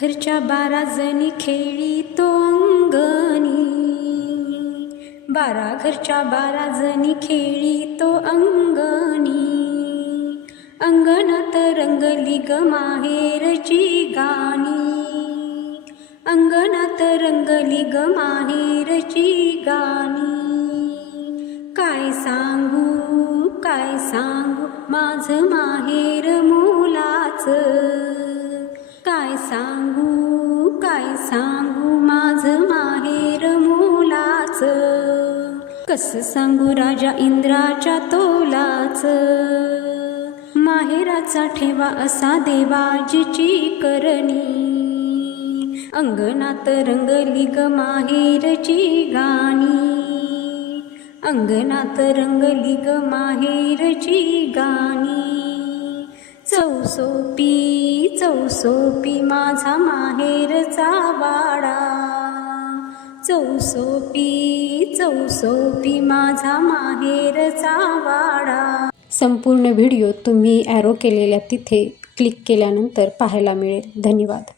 घरच्या 12 जणी खेळी तो अंगणी, 12 घरच्या 12 जणी खेळी तो अंगणी, अंगणात रंगली ग माहेरची गाणी, अंगणात रंगली ग माहेरची गाणी. काय सांगू माझं माहेर मोलाचं, काय सांगू माझं माहेर मोलाचं, कसं सांगू राजा इंद्राच्या तोलाचं. माहेराचा ठेवा असा देवाजीची करणी, अंगणात रंगली ग माहेरची गाणी, अंगणात रंगली ग माहेरची गाणी. चौसोपी माझा माहेरचा वाडा, चौसोपी माझा माहेरचा वाडा. संपूर्ण व्हिडिओ तुम्ही ॲरो केलेल्या तिथे क्लिक केल्यानंतर पाहायला मिळेल. धन्यवाद.